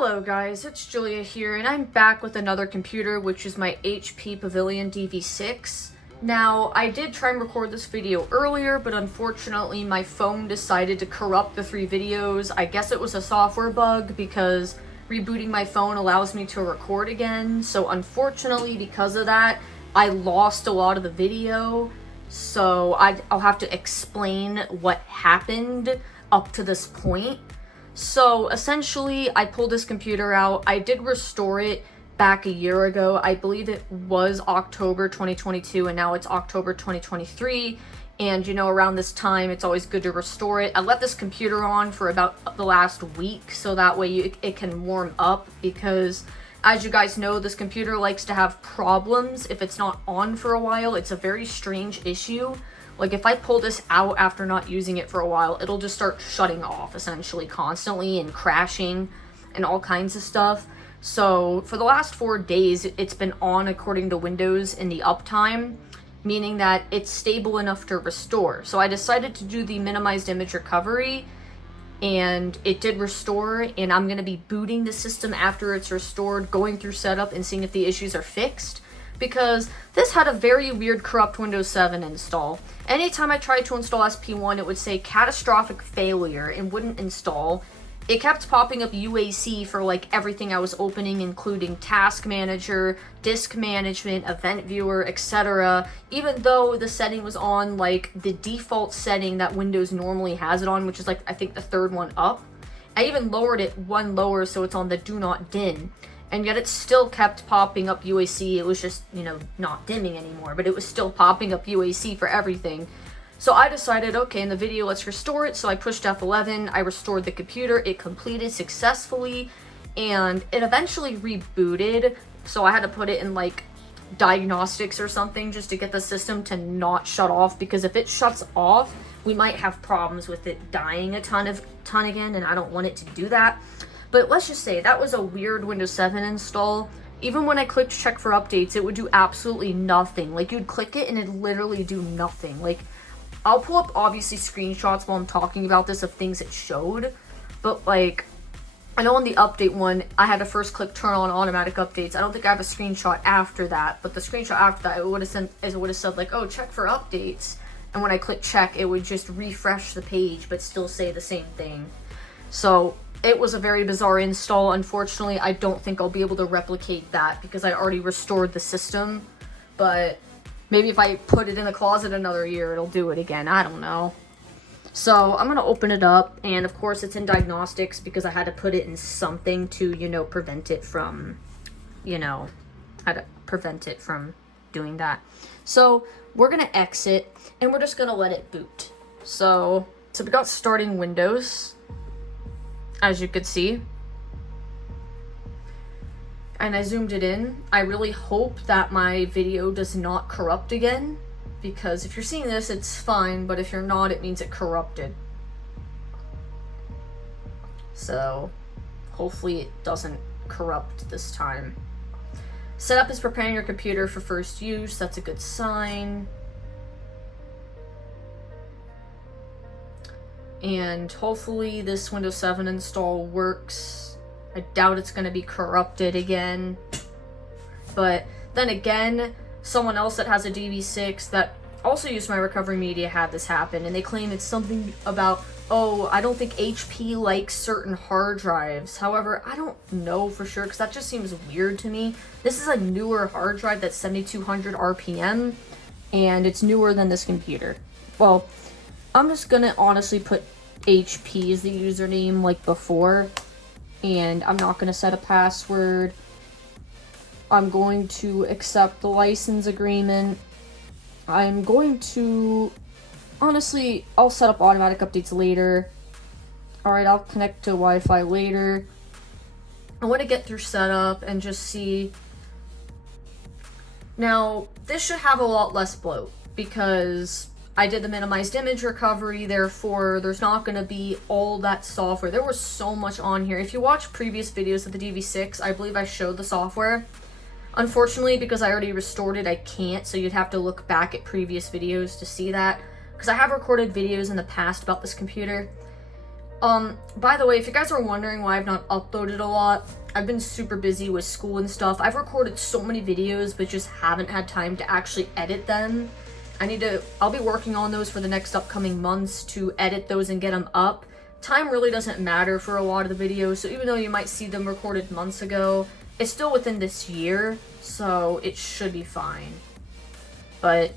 Hello guys, it's Julia here, and I'm back with another computer, which is my HP Pavilion DV6. Now, I did try and record this video earlier, but unfortunately my phone decided to corrupt the 3 videos. I guess it was a software bug, because rebooting my phone allows me to record again. So unfortunately, because of that, I lost a lot of the video. So I'll have to explain what happened up to this point. So essentially, I pulled this computer out. I did restore it back a year ago. I believe it was October 2022, and now it's October 2023. And you know, around this time, it's always good to restore it. I left this computer on for about the last week, so that way it can warm up, because as you guys know, this computer likes to have problems if it's not on for a while. It's a very strange issue. Like, if I pull this out after not using it for a while, it'll just start shutting off, essentially, constantly, and crashing, and all kinds of stuff. So, for the last 4 days, it's been on according to Windows in the uptime, meaning that it's stable enough to restore. So, I decided to do the minimized image recovery, and it did restore, and I'm going to be booting the system after it's restored, going through setup, and seeing if the issues are fixed. Because this had a very weird corrupt Windows 7 install. Anytime I tried to install SP1, it would say catastrophic failure and wouldn't install. It kept popping up UAC for like everything I was opening, including Task Manager, Disk Management, Event Viewer, etc. Even though the setting was on like the default setting that Windows normally has it on, which is like, I think, the 3rd one up. I even lowered it one lower so it's on the Do Not Dim. And yet it still kept popping up UAC. It was just, you know, not dimming anymore, but it was still popping up UAC for everything. So I decided, okay, in the video, let's restore it. So I pushed F11, I restored the computer, it completed successfully, and it eventually rebooted. So I had to put it in like diagnostics or something just to get the system to not shut off, because if it shuts off, we might have problems with it dying a ton again, and I don't want it to do that. But let's just say that was a weird Windows 7 install. Even when I clicked check for updates, it would do absolutely nothing. Like, you'd click it and it'd literally do nothing. Like, I'll pull up obviously screenshots while I'm talking about this of things it showed. But like, I know on the update one, I had to first click turn on automatic updates. I don't think I have a screenshot after that. But the screenshot after that, it would have said like, oh, check for updates. And when I click check, it would just refresh the page but still say the same thing. So it was a very bizarre install. Unfortunately, I don't think I'll be able to replicate that because I already restored the system. But maybe if I put it in the closet another year, it'll do it again. I don't know. So I'm going to open it up. And of course, it's in diagnostics because I had to put it in something to, you know, prevent it from, doing that. So we're going to exit and we're just going to let it boot. So we got starting Windows, as you could see, and I zoomed it in. I really hope that my video does not corrupt again, because if you're seeing this, it's fine, but if you're not, it means it corrupted. So hopefully it doesn't corrupt this time. Setup is preparing your computer for first use. That's a good sign. And hopefully this Windows 7 install works. I doubt it's going to be corrupted again. But then again, someone else that has a DV6 that also used my recovery media had this happen. And they claim it's something about, oh, I don't think HP likes certain hard drives. However, I don't know for sure because that just seems weird to me. This is a newer hard drive that's 7200 RPM. And it's newer than this computer. Well, I'm just gonna honestly put HP as the username like before, and I'm not gonna set a password. I'm going to accept the license agreement. I'm going to, honestly, I'll set up automatic updates later. Alright, I'll connect to Wi-Fi later. I want to get through setup and just see. Now, this should have a lot less bloat because I did the minimized image recovery, therefore there's not going to be all that software. There was so much on here. If you watch previous videos of the DV6, I believe I showed the software. Unfortunately, because I already restored it, I can't, so you'd have to look back at previous videos to see that. Because I have recorded videos in the past about this computer. By the way, if you guys are wondering why I've not uploaded a lot, I've been super busy with school and stuff. I've recorded so many videos, but just haven't had time to actually edit them. I'll be working on those for the next upcoming months to edit those and get them up. Time really doesn't matter for a lot of the videos, so even though you might see them recorded months ago, it's still within this year, so it should be fine. But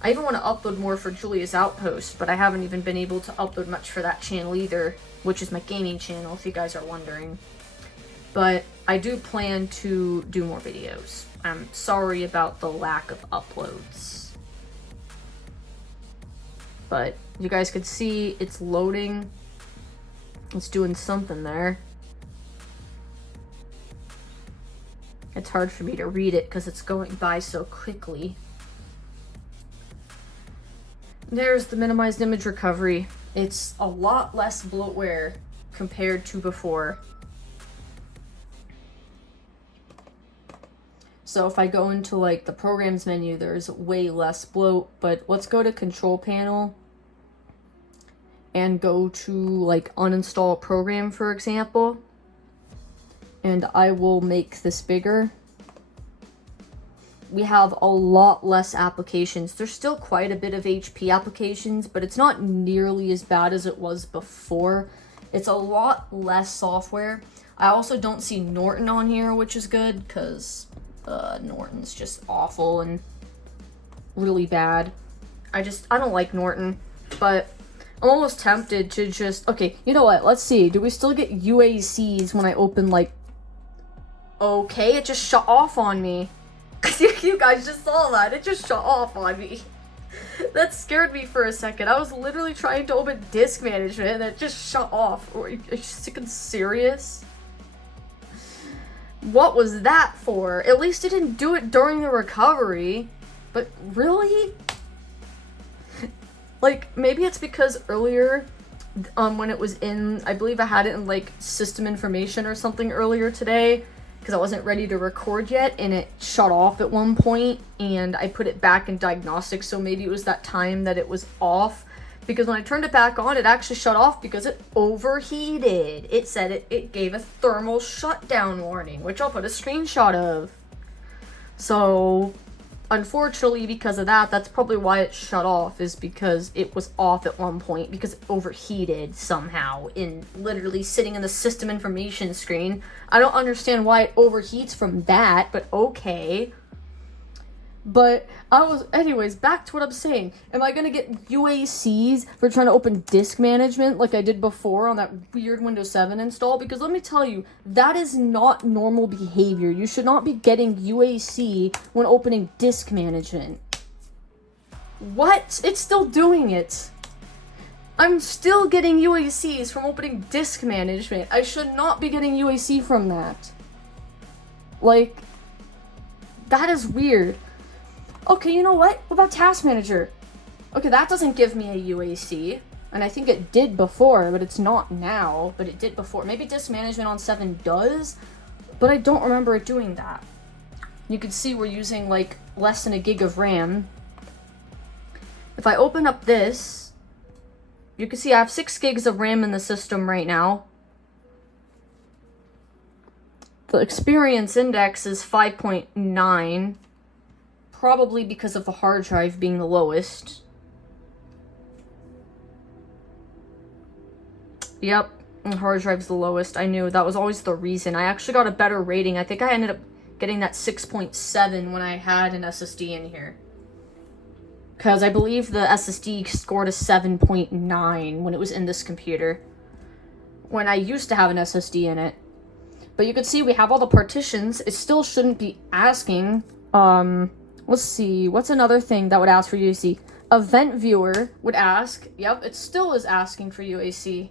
I even want to upload more for Julia's Outpost, but I haven't even been able to upload much for that channel either, which is my gaming channel, if you guys are wondering. But I do plan to do more videos. I'm sorry about the lack of uploads. But you guys can see it's loading. It's doing something there. It's hard for me to read it because it's going by so quickly. There's the minimized image recovery. It's a lot less bloatware compared to before. So if I go into like the programs menu, there's way less bloat, but let's go to control panel and go to like uninstall program, for example. And I will make this bigger. We have a lot less applications. There's still quite a bit of HP applications, but it's not nearly as bad as it was before. It's a lot less software. I also don't see Norton on here, which is good, because Norton's just awful and really bad. I don't like Norton, but I'm almost tempted to just, okay, you know what? Let's see. Do we still get UACs when I open, like, okay, it just shut off on me. You guys just saw that. It just shut off on me. That scared me for a second. I was literally trying to open disk management and it just shut off. Are you freaking serious? What was that for? At least it didn't do it during the recovery. But really? Like, maybe it's because earlier, when it was in, I believe I had it in, like, system information or something earlier today, because I wasn't ready to record yet, and it shut off at one point, and I put it back in diagnostics, so maybe it was that time that it was off, because when I turned it back on, it actually shut off because it overheated. It said it gave a thermal shutdown warning, which I'll put a screenshot of. So, unfortunately, because of that, that's probably why it shut off, is because it was off at one point, because it overheated somehow, in literally sitting in the system information screen. I don't understand why it overheats from that, but okay. But anyways, back to what I'm saying. Am I gonna get UACs for trying to open disk management like I did before on that weird Windows 7 install? Because let me tell you, that is not normal behavior. You should not be getting UAC when opening disk management. What? It's still doing it. I'm still getting UACs from opening disk management. I should not be getting UAC from that. Like, that is weird. Okay, you know what? What about Task Manager? Okay, that doesn't give me a UAC. And I think it did before, but it's not now. But it did before. Maybe Disk Management on 7 does, but I don't remember it doing that. You can see we're using, like, less than a gig of RAM. If I open up this, you can see I have 6 gigs of RAM in the system right now. The experience index is 5.9. Probably because of the hard drive being the lowest. Yep, the hard drive's the lowest. I knew that was always the reason. I actually got a better rating. I think I ended up getting that 6.7 when I had an SSD in here. Because I believe the SSD scored a 7.9 when it was in this computer. When I used to have an SSD in it. But you can see we have all the partitions. It still shouldn't be asking. Let's see, what's another thing that would ask for UAC? Event viewer would ask. Yep, it still is asking for UAC.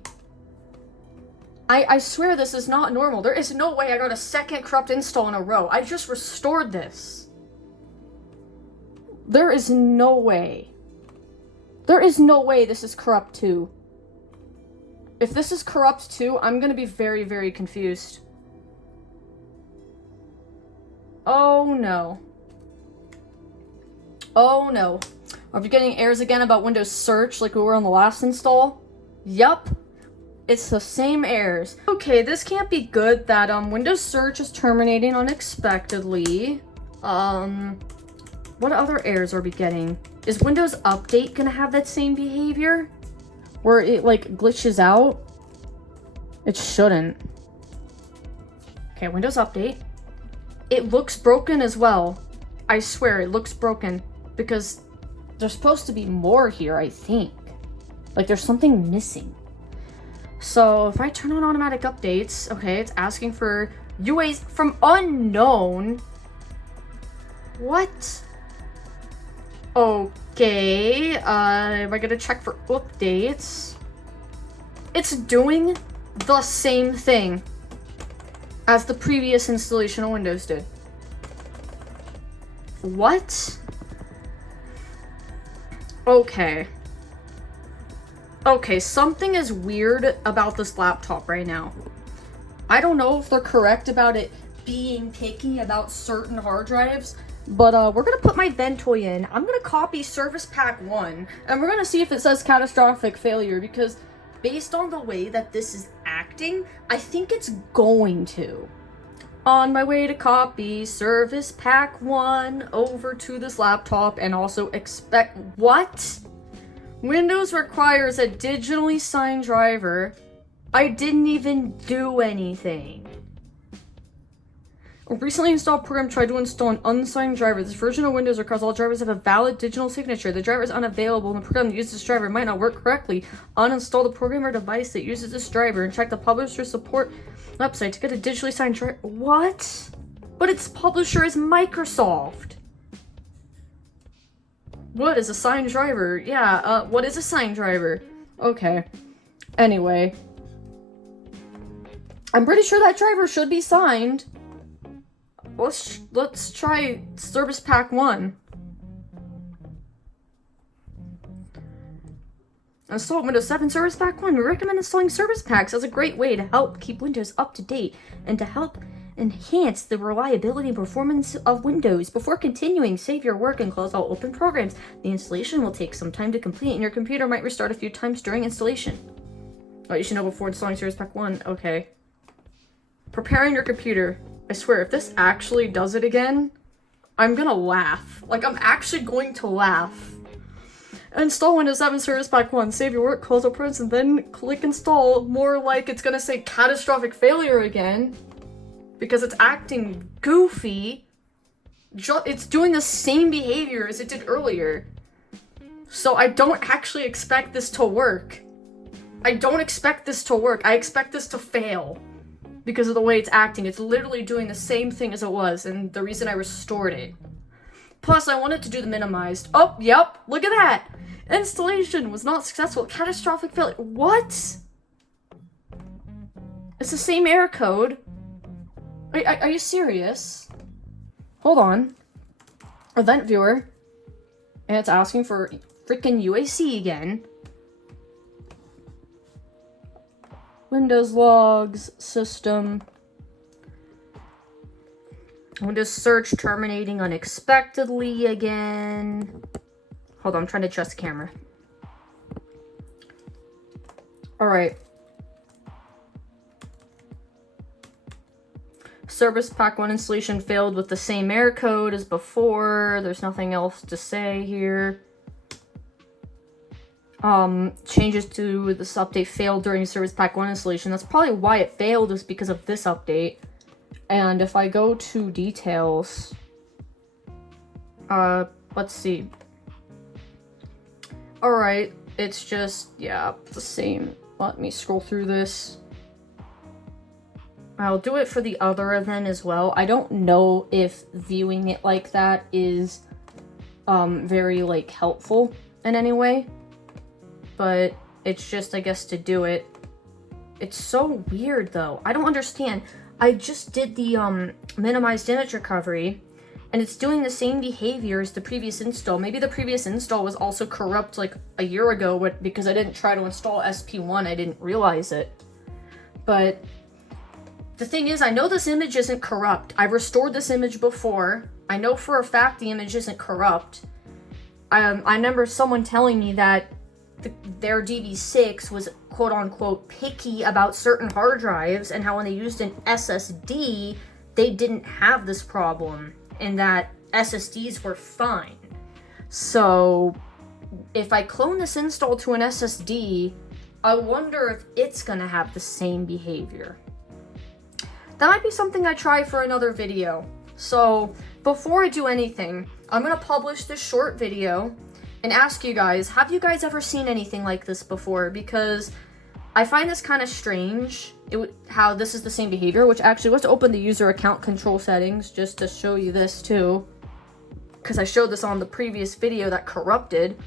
I swear this is not normal. There is no way I got a second corrupt install in a row. I just restored this. There is no way. There is no way this is corrupt too. If this is corrupt too, I'm gonna be very, very confused. Oh no. Oh no. Are we getting errors again about Windows Search like we were on the last install? Yup. It's the same errors. Okay, this can't be good that Windows search is terminating unexpectedly. What other errors are we getting? Is Windows Update gonna have that same behavior? Where it like glitches out? It shouldn't. Okay, Windows Update. It looks broken as well. I swear, it looks broken. Because there's supposed to be more here, I think. Like, there's something missing. So, if I turn on automatic updates, okay, it's asking for UAs from unknown. What? Okay, am I gonna check for updates? It's doing the same thing as the previous installation of Windows did. What? Okay. Okay, something is weird about this laptop right now. I don't know if they're correct about it being picky about certain hard drives, but we're gonna put my Ventoy in. I'm gonna copy Service Pack 1, and we're gonna see if it says catastrophic failure, because based on the way that this is acting, I think it's going to. On my way to copy Service Pack 1 over to this laptop, and also expect... What? Windows requires a digitally signed driver. I didn't even do anything. A recently installed program tried to install an unsigned driver. This version of Windows requires all drivers have a valid digital signature. The driver is unavailable and the program that uses this driver might not work correctly. Uninstall the program or device that uses this driver and check the publisher support website to get a digitally signed driver. What? But its publisher is Microsoft. What is a signed driver? Yeah, what is a signed driver? Okay. Anyway. I'm pretty sure that driver should be signed. Let's try Service Pack 1. Install Windows 7 Service Pack 1. We recommend installing Service Packs as a great way to help keep Windows up to date and to help enhance the reliability and performance of Windows. Before continuing, save your work and close all open programs. The installation will take some time to complete and your computer might restart a few times during installation. Oh, you should know before installing Service Pack 1. Okay. Preparing your computer. I swear, if this actually does it again, I'm gonna laugh. Like, I'm actually going to laugh. Install Windows 7 Service Pack 1. Save your work, close all programs, and then click install. More like it's gonna say catastrophic failure again. Because it's acting goofy. It's doing the same behavior as it did earlier. So I don't actually expect this to work. I don't expect this to work. I expect this to fail. Because of the way it's acting. It's literally doing the same thing as it was. And the reason I restored it. Plus, I wanted to do the minimized. Oh, yep. Look at that. Installation was not successful. Catastrophic failure. What? It's the same error code. Are you serious? Hold on. Event viewer. And it's asking for freaking UAC again. Windows logs, system. Windows search terminating unexpectedly again. Hold on, I'm trying to adjust the camera. Alright. Service Pack 1 installation failed with the same error code as before. There's nothing else to say here. Changes to this update failed during Service Pack 1 installation. That's probably why it failed, is because of this update. And if I go to details, let's see. Alright, it's just, yeah, the same. Let me scroll through this. I'll do it for the other event as well. I don't know if viewing it like that is very like helpful in any way, but it's just, I guess, to do it. It's so weird though. I don't understand. I just did the minimized image recovery and it's doing the same behavior as the previous install. Maybe the previous install was also corrupt like a year ago because I didn't try to install SP1. I didn't realize it. But the thing is, I know this image isn't corrupt. I've restored this image before. I know for a fact the image isn't corrupt. I remember someone telling me that their DV6 was quote-unquote picky about certain hard drives, and how when they used an SSD, they didn't have this problem, and that SSDs were fine. So if I clone this install to an SSD, I wonder if it's gonna have the same behavior. That might be something I try for another video. So before I do anything, I'm gonna publish this short video and ask you guys, have you guys ever seen anything like this before? Because I find this kind of strange, how this is the same behavior, which actually, let's open the user account control settings just to show you this too. Because I showed this on the previous video that corrupted.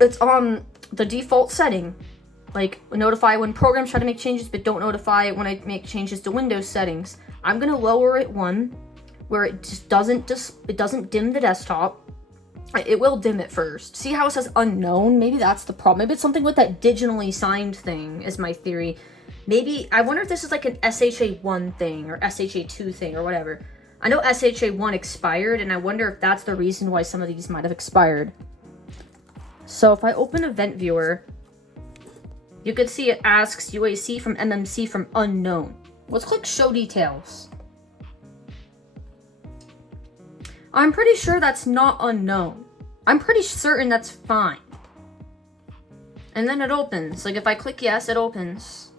It's on the default setting. Like, notify when programs try to make changes, but don't notify when I make changes to Windows settings. I'm gonna lower it one, where it just doesn't dim the desktop. It will dim it first. See how it says unknown? Maybe that's the problem. Maybe it's something with that digitally signed thing, is my theory. Maybe, I wonder if this is like an SHA-1 thing, or SHA-2 thing, or whatever. I know SHA-1 expired, and I wonder if that's the reason why some of these might have expired. So if I open Event Viewer, you can see it asks UAC from MMC from unknown. Let's click Show Details. I'm pretty sure that's not unknown. I'm pretty certain that's fine. And then it opens. Like, if I click yes, it opens.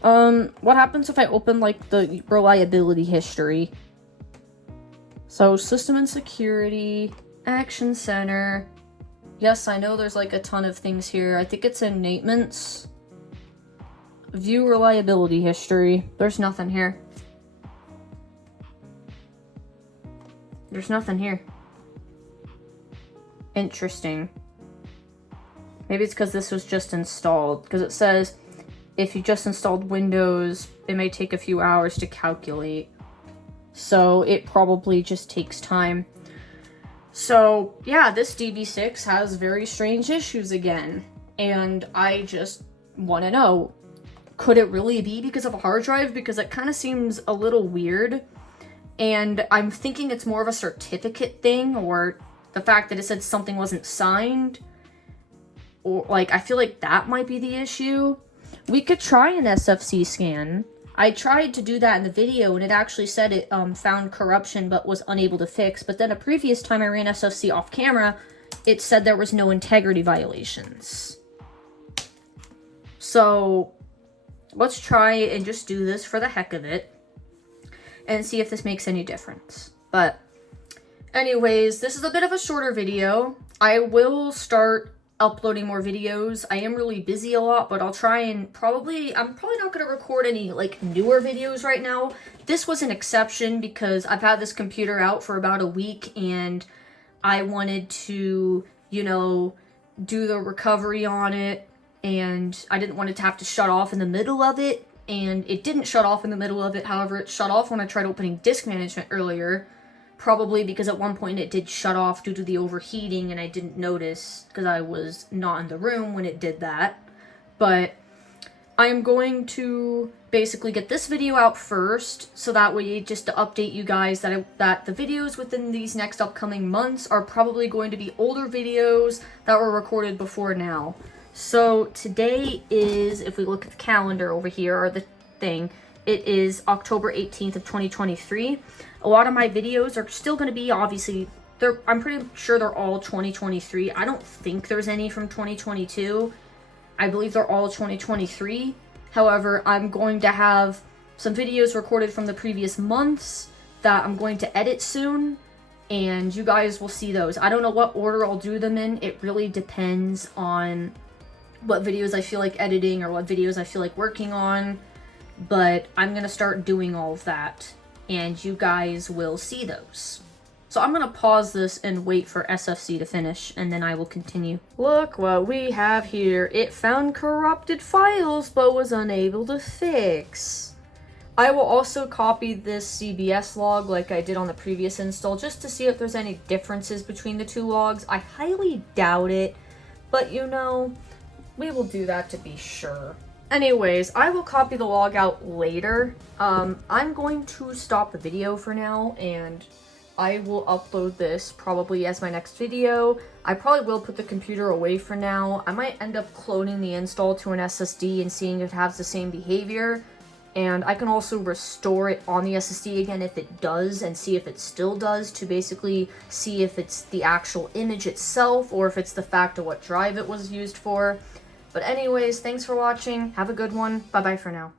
What happens if I open, like, the reliability history? So, System and Security, Action Center. Yes, I know there's, like, a ton of things here. I think it's in Maintenance. View reliability history. There's nothing here. There's nothing here. Interesting. Maybe it's because this was just installed. Because it says, if you just installed Windows, it may take a few hours to calculate. So it probably just takes time. So yeah, this DV6 has very strange issues again. And I just want to know, could it really be because of a hard drive? Because it kind of seems a little weird. And I'm thinking it's more of a certificate thing, or the fact that it said something wasn't signed. Or, like, I feel like that might be the issue. We could try an SFC scan. I tried to do that in the video, and it actually said it found corruption but was unable to fix. But then a previous time I ran SFC off camera, it said there was no integrity violations. So let's try and just do this for the heck of it and see if this makes any difference. But anyways, this is a bit of a shorter video. I will start uploading more videos. I am really busy a lot, but I'll try and I'm probably not going to record any like newer videos right now. This was an exception because I've had this computer out for about a week and I wanted to, you know, do the recovery on it, and I didn't want it to have to shut off in the middle of it. And it didn't shut off in the middle of it. However, it shut off when I tried opening disk management earlier. Probably because at one point it did shut off due to the overheating and I didn't notice because I was not in the room when it did that. But I am going to basically get this video out first, so that way, just to update you guys that the videos within these next upcoming months are probably going to be older videos that were recorded before now. So today is, if we look at the calendar over here, or the thing, it is October 18th of 2023. A lot of my videos are still going to be, obviously, I'm pretty sure they're all 2023. I don't think there's any from 2022. I believe they're all 2023. However, I'm going to have some videos recorded from the previous months that I'm going to edit soon, and you guys will see those. I don't know what order I'll do them in. It really depends on what videos I feel like editing or what videos I feel like working on, but I'm going to start doing all of that, and you guys will see those. So I'm going to pause this and wait for SFC to finish, and then I will continue. Look what we have here. It found corrupted files, but was unable to fix. I will also copy this CBS log like I did on the previous install, just to see if there's any differences between the two logs. I highly doubt it, but you know, we will do that to be sure. Anyways, I will copy the log out later. I'm going to stop the video for now and I will upload this probably as my next video. I probably will put the computer away for now. I might end up cloning the install to an SSD and seeing if it has the same behavior. And I can also restore it on the SSD again if it does, and see if it still does, to basically see if it's the actual image itself or if it's the fact of what drive it was used for. But anyways, thanks for watching. Have a good one. Bye-bye for now.